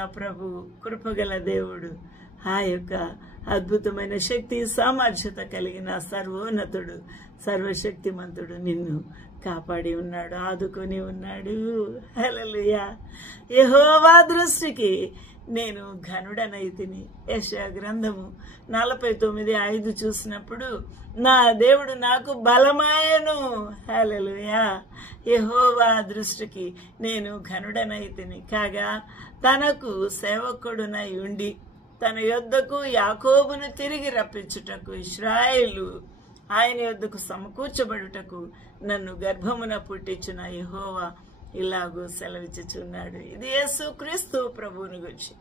నా ప్రభు కృపగల దేవుడు, ఆ యొక్క అద్భుతమైన శక్తి సామర్థ్యత కలిగిన సర్వోన్నతుడు, సర్వశక్తిమంతుడు నిన్ను కాపాడి ఉన్నాడు, ఆదుకొని ఉన్నాడు. హల్లెలూయా. యెహోవా దృష్టికి నేను ఘనుడనైతిని. యెషయా గ్రంథము 49:5 చూసినప్పుడు నా దేవుడు నాకు బలమాయను. హల్లెలూయా. యెహోవా దృష్టికి నేను ఘనుడనైతిని కాగా తనకు సేవకుడునై ఉండి తన యొద్దకు యాకోబును తిరిగి రప్పించుటకు ఇశ్రాయేలు ఆయన యొద్దకు సమకూర్చబడుటకు నన్ను గర్భమున పుట్టించిన యెహోవా ఇలాగూ సెలవిచ్చుచున్నాడు. ఇది యేసుక్రీస్తు ప్రభువుని గురించి.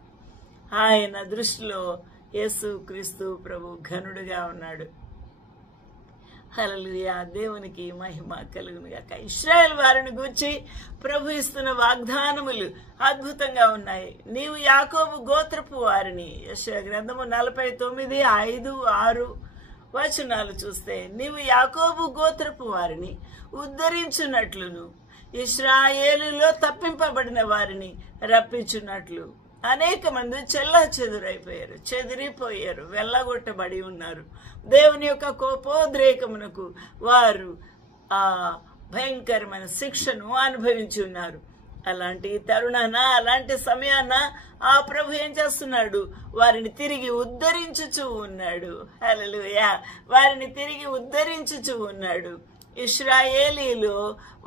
ఆయన దృష్టిలో యేసుక్రీస్తు ప్రభు ఘనుడుగా ఉన్నాడు. హల్లెలూయా. దేవునికి మహిమ కలుగును గాక. ఇశ్రాయేల్ వారిని గూర్చి ప్రభు ఇస్తున్న వాగ్దానములు అద్భుతంగా ఉన్నాయి. నీవు యాకోబు గోత్రపు వారిని, యెషయా గ్రంథము 49:5-6 వచనాలు చూస్తే, నీవు యాకోబు గోత్రపు వారిని ఉద్ధరించున్నట్లును ఇశ్రాయేలులో తప్పింపబడిన వారిని రప్పించున్నట్లు. అనేక మంది చెదిరిపోయారు, వెళ్ళగొట్టబడి ఉన్నారు. దేవుని యొక్క కోపోద్రేకమునకు వారు ఆ భయంకరమైన శిక్షను అనుభవించి ఉన్నారు. అలాంటి తరుణాన, అలాంటి సమయాన ఆ ప్రభు ఏం చేస్తున్నాడు? వారిని తిరిగి ఉద్ధరించుచూ ఉన్నాడు. హల్లెలూయా. వారిని తిరిగి ఉద్ధరించుచూ ఉన్నాడు. ఇశ్రాయేలీలో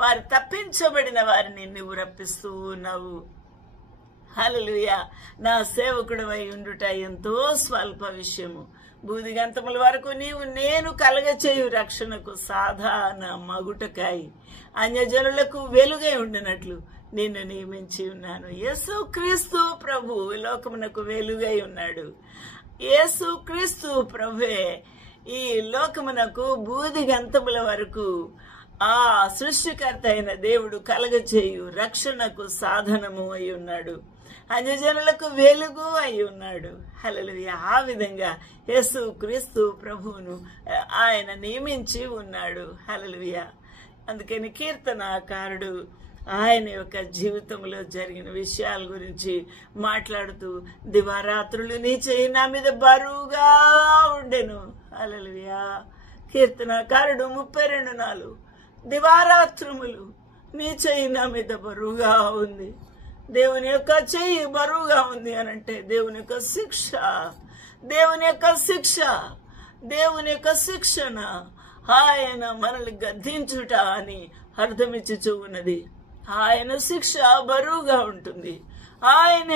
వారు తప్పించబడిన వారిని నువ్వు రప్పిస్తూ ఉన్నావు. హల్లెలూయా. నా సేవకుడవై ఉండుట ఎంతో స్వల్ప విషయము. బూదిగంతముల వరకు నేను కలగచేయు రక్షణకు సాధారణ మగుటకాయి అన్యజనులకు వెలుగై ఉండినట్లు నిన్ను నియమించి ఉన్నాను. యేసుక్రీస్తు ప్రభు లోకమునకు వెలుగై ఉన్నాడు. యేసుక్రీస్తు ప్రభువే ఈ లోకమునకు బూదిగంతముల వరకు ఆ సృష్టికర్త అయిన దేవుడు కలగచేయు రక్షణకు సాధనము అయి ఉన్నాడు. అన్యజనులకు వెలుగు అయి ఉన్నాడు. హల్లెలూయా. ఆ విధంగా యేసుక్రీస్తు ప్రభువును ఆయన నియమించి ఉన్నాడు. హల్లెలూయా. అందుకని కీర్తనాకారుడు ఆయన యొక్క జీవితంలో జరిగిన విషయాల గురించి మాట్లాడుతూ, దివారాత్రులు నీ చెయ్యి నా మీద బరువుగా ఉండెను. హల్లెలూయా. కీర్తనాకారుడు 32:4 దివారాత్రములు నీ చెయ్యి నా మీద బరువుగా ఉంది. దేవుని యొక్క చెయ్యి బరువుగా ఉంది అనంటే దేవుని యొక్క శిక్ష, దేవుని యొక్క శిక్ష, దేవుని యొక్క శిక్షణ, ఆయన మనల్ని గద్దించుట అని అర్థమిచ్చుచూ ఉన్నది. ఆయన శిక్ష బరువుగా ఉంటుంది. ఆయన